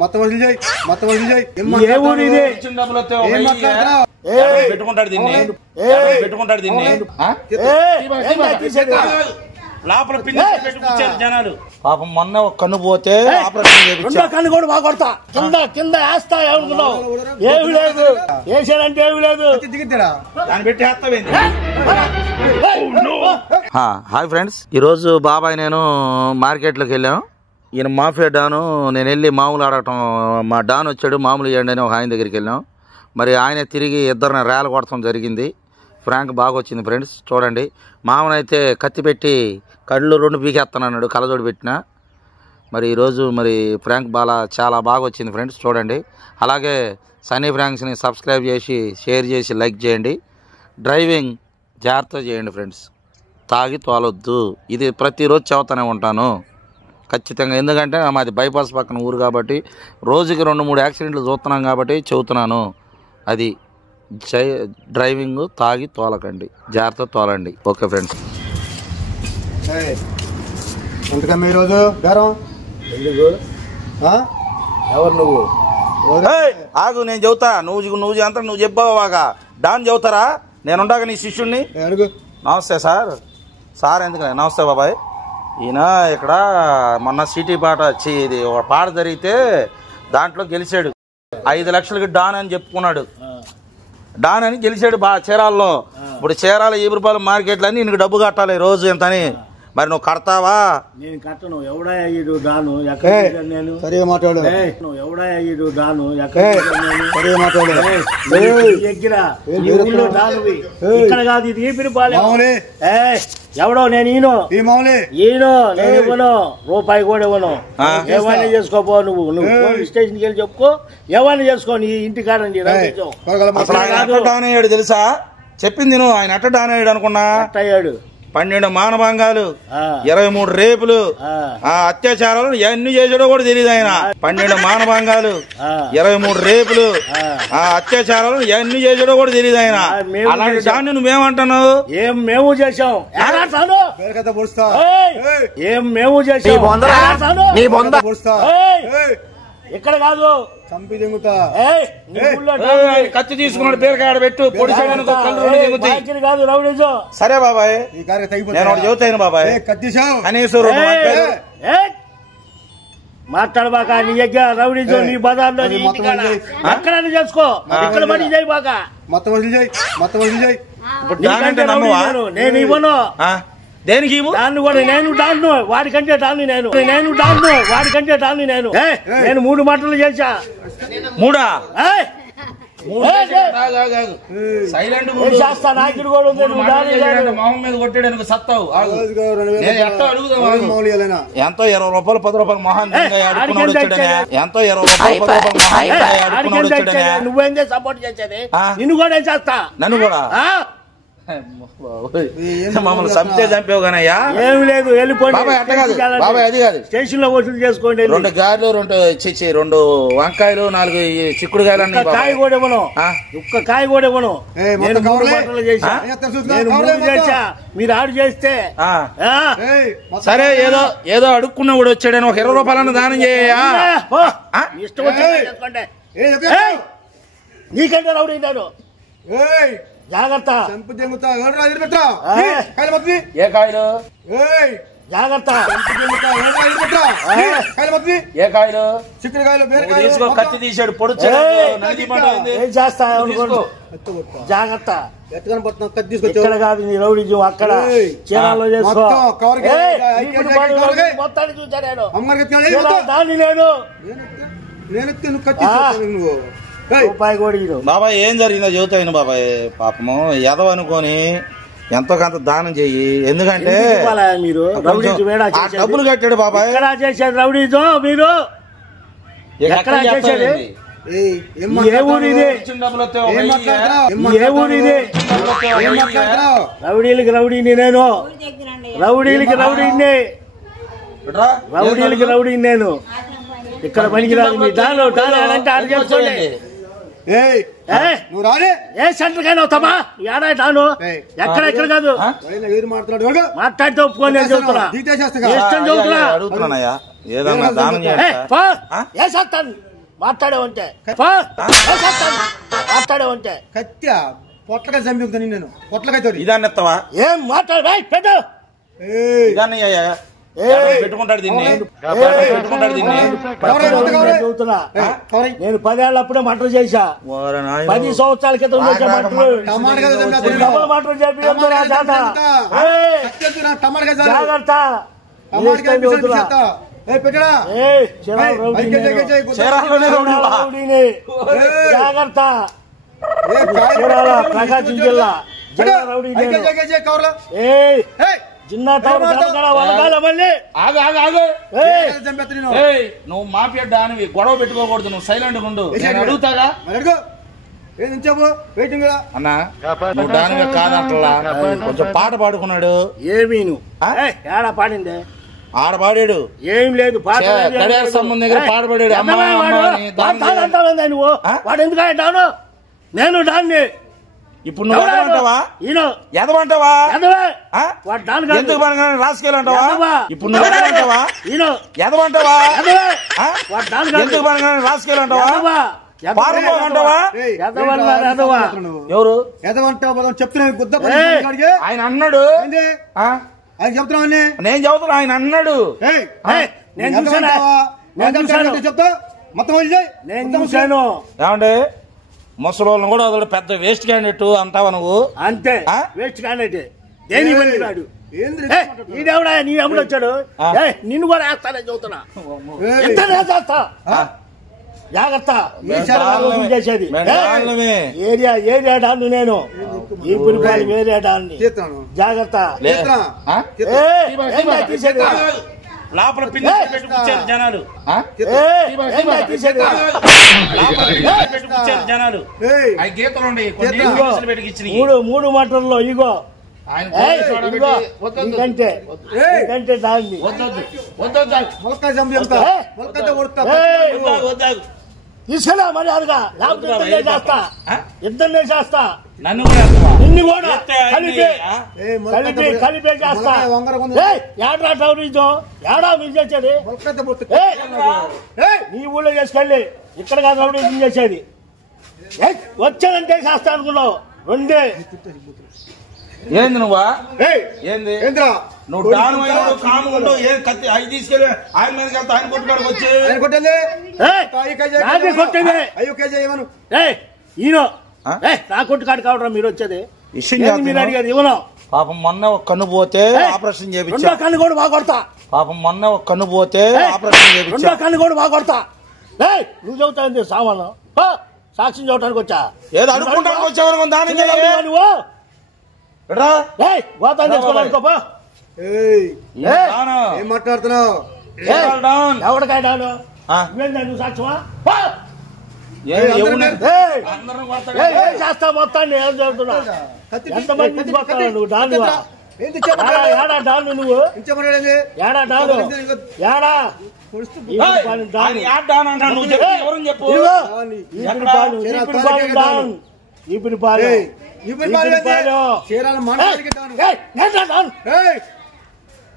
మొత్తం వసూలు చేయి, మొత్తం వసూలు చేయి. పెట్టుకుంటాడు దీన్ని, పెట్టుకుంటాడు దీన్ని లోపల పిన్ని పెట్టుకుంటారు జనాలు. పాపం మొన్న ఒక కన్ను పోతే ఆపరేషన్ కన్ను కూడా బాగా కొడతా కింద కింద వేస్తా. ఏమనుకున్నావు? ఏమి లేదు, వేసానంటే ఏమి లేదు, దాన్ని పెట్టి వేస్తావేంటి? హాయ్ ఫ్రెండ్స్, ఈరోజు బాబాయ్ నేను మార్కెట్లోకి వెళ్ళాం. ఈయన మాఫియా డాను, నేను వెళ్ళి మామూలు ఆడటం, మా డాన్ వచ్చాడు మామూలు ఇవ్వండి అని ఒక ఆయన దగ్గరికి వెళ్ళాం. మరి ఆయన తిరిగి ఇద్దరిని రేల కొడతాం జరిగింది. ఫ్రాంక్ బాగా వచ్చింది ఫ్రెండ్స్. చూడండి, మామనైతే కత్తి పెట్టి కళ్ళు 2 పీకేస్తానన్నాడు, కళ్ళజోడు పెట్టిన. మరి ఈరోజు మరి ఫ్రాంక్ చాలా బాగా వచ్చింది ఫ్రెండ్స్. చూడండి, అలాగే సన్నీ ఫ్రాంక్స్ని సబ్స్క్రైబ్ చేసి షేర్ చేసి లైక్ చేయండి. డ్రైవింగ్ జాగ్రత్త చేయండి ఫ్రెండ్స్, తాగి తోలొద్దు. ఇది ప్రతిరోజు చెబుతూనే ఉంటాను ఖచ్చితంగా, ఎందుకంటే మాది బైపాస్ పక్కన ఊరు కాబట్టి రోజుకి 2-3 యాక్సిడెంట్లు చూస్తున్నాం కాబట్టి చెబుతున్నాను. అది డ్రైవింగ్ తాగి తోలకండి, జాగ్రత్త తోలండి. Okay friends. ఎందుకమ్మా ఈరోజు బేరం? ఎవరు నువ్వు? ఆగు, నేను చెబుతా. నువ్వు అంతా నువ్వు చెప్పావాగా డాన్ చెబుతారా? నేను ఉండాక నీ శిష్యుణ్ణి. నమస్తే సార్. సార్ ఎందుకు? నమస్తే బాబాయ్. ఈయన ఇక్కడ మొన్న సిటీ పాట ఇది ఒక పాట జరిగితే దాంట్లో గెలిచాడు. 5 లక్షలకి డాన్ అని చెప్పుకున్నాడు. డాన్ అని గెలిచాడు చీరాల్లో. ఇప్పుడు చీరాల రూపాయల మార్కెట్లో అని నీకు డబ్బు కట్టాలి రోజు ఎంతని. మరి నువ్వు కడతావా? నేను కట్టను. ఎవడా అయ్యాడు డాను? ఎక్కడ నేను? సరిగా మాట్లాడు. ఎవడా అయ్యాడు డాను? ఎక్కడ సరిగా మాట్లాడు. ఇక్కడ కాదు, ఇది ఈపిరిపాలెం. ఎవడో నేను ఈయన నేను ఇవ్వను, రూపాయి కూడా ఇవ్వను. ఏమైనా చేసుకోపో. నువ్వు పోలీస్ స్టేషన్కి వెళ్ళి చెప్పుకో, ఏమైనా చేసుకో. నీ ఇంటికాడండి అయ్యాడు తెలుసా? చెప్పింది నువ్వు. ఆయన అట్ట డాన్ అయ్యాడు అనుకున్నా. అయ్యాడు 12 మానభంగాలు, 23 రేపులు, అత్యాచారాలు ఎన్ని చేసాడో కూడా తెలియదు ఆయన. 12 మానభంగాలు, 23 రేపులు, అత్యాచారాలు ఎన్ని చేసాడో కూడా తెలియదు ఆయన. అలాంటి దాన్ని నువ్వేమంటున్నావు? ఏం మేము చేసాం? ఏం మేము చేసాం? ఇక్కడ కాదు, చంపి దింగుతా. కత్తి తీసుకున్నాడు, పేరుకాడ పెట్టు, పొడి కాదు రౌడీజం. సరే బాబాయ్, నేను ఒకటి చెబుతాను బాబాయ్. కనీసం మాట్లాడబాక. నీ దగ్గర రౌడీజం నీ బజార్లో ఎక్కడైనా చేసుకో, ఇక్కడ పని చేయబాక. మొత్తం వసూలు చేయి, మొత్తం వసూలు చేయి. నేను ఇవ్వను. దేనికి? దాన్ని కూడా నేను డాన్ను, వాడికంటే డాన్ను నేను. వాడికంటే డాన్ను నేను. నేను 3 మాటలు చేశా. 3 సైలెంట్ చేస్తా. నాయకుడు కూడా మొహం మీద కొట్టాడు సత్తావు. ఎంతో 20 రూపాయలు 10 రూపాయలు మొహం ఎంతో 20 రూపాయలు. నువ్వేందే సపోర్ట్ చేసేది? నిన్ను కూడా చేస్తా. నన్ను కూడా మమ్మల్ని చంపితే చంపేవు కానయ్యా. ఏమి లేదు, వెళ్ళిపోండి. బాబాయ్ అది కాదు, స్టేషన్ లో వసూలు చేసుకోండి. 2 గారెలు, 2 వంకాయలు, 4 చిక్కుడుకాయలు. కాయ కూడా ఇవ్వను, ఒక్క కాయ కూడా ఇవ్వను. నేను 3 మాటలు చేశా. నేను 3 చేశా, మీరు ఆడు చేస్తే. సరే, ఏదో అడుక్కున్నా కూడా వచ్చాడని ఒక 20 రూపాయలన్నా దానం చేయ. ఇష్టం వచ్చింది చేసుకోండి. నీకంటే రౌడీ నేను. జాగ్రత్త. ఏ కాయలు? జాగ్రత్త. ఏ కాయలు? చిక్కుడుకాయలు. తీసుకో. కత్తి తీసాడు, పొడి ఏం చేస్తా? జాగ్రత్త. ఇక్కడ కాదు నీ రౌడీజం, అక్కడ చీరాల్లో చేసుకో. మొత్తాన్ని చూసా నేను. దాన్ని నువ్వు రూపాయి కూడా. బాబాయ్ ఏం జరిగిందో చెబుతాను బాబాయ్. పాపము ఎదవ అనుకోని ఎంతో కొంత దానం చెయ్యి. ఎందుకంటే మీరు డబ్బులు కట్టాడు బాబాయ్. ఎక్కడ చేశాడు రౌడీజం? మీరు ఎక్కడ చేశాడు? ఏ ఊరు ఇది? ఏ ఊరు ఇది? రౌడీలకి రౌడీని నేను. రౌడీలకి రౌడీని నేను. ఇక్కడ పనికి రాదు. దానిలో అంటే ఆడ చేసుకోండి. నువ్వు రాలే ఏ సెంటర్ కైనా అవుతామా? ఏడా తాను ఎక్కడ కాదు మాట్లాడితే ఒప్పుకోండి. అడుగుతున్నానయ్యా, ఏదన్నా దానం చేస్తాను. మాట్లాడేవంటే మాట్లాడేవంటే కత్తి పొట్లకాయ చంపుతాను నేను పొట్లకాయ తోడి ఇదాన్ని ఎత్తవా ఏం మాట్లాడు పెద్ద ఇదాన్ని పెట్టుకుంటాడు దీన్ని పెట్టుకుంటాడు దీన్ని చదువుతున్నా నేను 10 ఏళ్ళప్పుడే మటర్ చేశా 10 సంవత్సరాల క్రితం మటర్ చెప్పి జాగ్రత్త జాగ్రత్త ప్రకాశం జిల్లా రౌడీ చిన్న నువ్వు మాఫియా డానివి గొడవ పెట్టుకోకూడదు నువ్వు సైలెంట్ ఉండు నేను అడుగుతాగా అన్నా నువ్వు డానివే కాదంటలా కొంచెం పాట పాడుకున్నాడు ఏమీ నువ్వు ఏడా పాడిందే ఆడ పాడాడు ఏం లేదు గడియార సంబంధం దగ్గర పాట పాడాడు నువ్వు వాడు ఎందుకు డాను నేను డాన్ని ఇప్పుడు నువ్వు ఎదవంటావా ఎదవంటావా ఎందుకు రాసుకెళ్ళంటావా ఇప్పుడు నువ్వు ఎదవంటావా ఎదవంటావా ఎందుకు రాసుకెళ్ళంటావా ఎవరు ఎదవంటావు చెప్తున్నా ఆయన అన్నాడు ఆయన చెప్తున్నా నేను చదువుతున్నా ఆయన అన్నాడు చెప్తా మొత్తం నేను చూశాను ఏమంటే ముసలోళ్ళని కూడా అతడు పెద్ద వేస్ట్ క్యాండిడేట్ అంటావా నువ్వు అంతే వేస్ట్ క్యాండిడేట్ దేని వెళ్ళినాడు ఈడెవడా నీ అమ్ముడు వచ్చాడు నిన్ను కూడా వేస్తానని చదువుతున్నా ఎంత చేస్తా జాగ్రత్త చేసేది ఏరియా డాన్ని నేను ఈ పులిపాలి ఏరియా డాన్ని జాగ్రత్త లోపల జనాలు జనాలు మూడు మటర్లో ఇగో కంటే దాన్ని తీసుకెళ్ళా మరి అదిగా లేకపోతే చేస్తా ఇద్దరినే చేస్తా నిన్ను కూడా కలిపే చేస్తా ఏడ్రా టౌరీజో ఏడా మీరు చేసేది నీ ఊళ్ళో చేసుకెళ్ళి ఇక్కడ కాదు రౌడీజం చేసేది వచ్చానంటే చేస్తా అనుకున్నావు రెండే ఏంది నువ్వా ఏంది నువ్వు డాను కాము ఉండవు ఏ కత్తి అవి తీసుకెళ్ళి ఆయన మీదకి వెళ్తా ఆయన కొట్టుకాడికి వచ్చి ఈయన నా కొట్టుకాడు కావడం మీరు వచ్చేది మీరు అడిగేది ఇవ్వను పాపం మొన్న ఒక కన్ను పోతే ఆపరేషన్ చేయించా కన్ను కూడా బాగా కొడతా పాపం మొన్న ఒక కన్ను పోతే ఆపరేషన్ చేయించా కన్ను కూడా బాగా కొడతా నువ్వు చెబుతావు సామాను సాక్ష్యం చూడటానికి వచ్చా ఏదో అడుక్కుంటానికి వచ్చావు దాని నువ్వు ఏం మాట్లాడుతున్నావు ఎవరికాయ డాను నువ్వు సాక్ష్యమా చేస్తా మొత్తాన్ని ఏం చదువుతున్నా ఎంతమంది నువ్వు డానువా ఏడా డాను నువ్వు ఏడా డాను ఏడా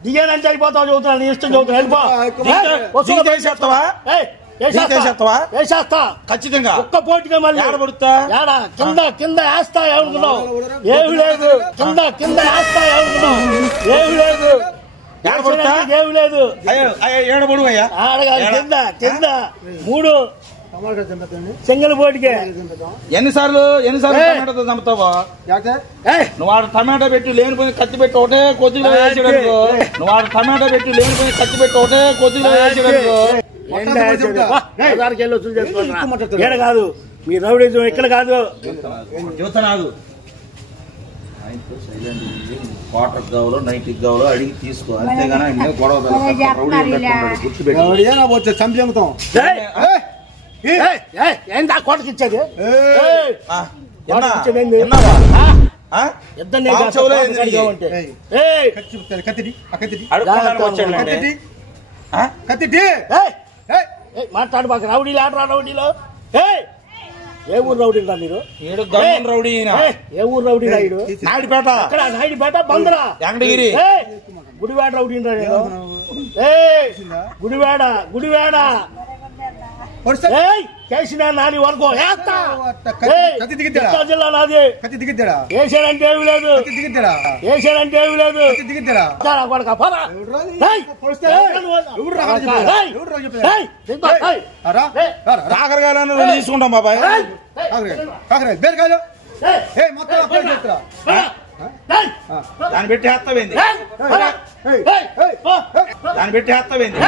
దిగేనంటే అయిపోతావు చదువుతున్నా నీ ఇష్టం చదువుతున్నా వేసేస్తా ఖచ్చితంగా ఒక్క పోటీగా మళ్ళీ ఆడబడుతా ఏడా కింద వేస్తా ఏమనుకున్నావు ఏమి లేదు కింద వేస్తా ఏమనుకున్నావు ఏమి లేదు ఏమి లేదు ఏడబడు కింద 3 సింగల్ పోటీకే ఎన్నిసార్లు టమాటో చంపుతావా నువ్వు ఆడ టమాటో పెట్టి లేనిపోయిన కత్తి పెట్టి ఒకటే కొద్దిగా వేసాడు నువ్వు ఆడ టమాటో పెట్టి లేనిపోయిన కత్తి పెట్టి ఒకటే కొద్దిగా వేసాడు కాదు మీ రౌడీజం ఇక్కడ కాదు చూస్తున్నాడు క్వార్టర్ కావాలో నైట్కి కావాలో అడిగి తీసుకో అంతేగాని గొడవ గుర్తుపెట్టి చంపుతాం ఏందా కోటకి ఇచ్చేది మాట్లాడు మాకు రౌడీలు ఆడరా రౌడీలో ఏ ఊరు రౌడీ రా మీరు రౌడీ ఏ ఊరు రౌడీ రాయుడు నాయుడుపేట అక్కడ నాయుడుపేట బందరా వెంకటగిరి గుడివాడ రౌడీ రా నేను గుడివాడ చేసిన నాని వరకు కత్తి దిగిద్దాడా జిల్లా నాది కత్తి దిగిద్దాడా వేసానంటే ఏమి లేదు కత్తి దిగిద్దాడా వేసానంటే ఏమి లేదు కత్తి దిగిద్దాడా కొడక పరా కాకరకాయలను రెండు తీసుకుంటాం బాబాయ్. బేరకాయలు మొత్తం చెప్తారా దాన్ని పెట్టి హత్తమైంది, దాన్ని పెట్టి హత్తమైంది.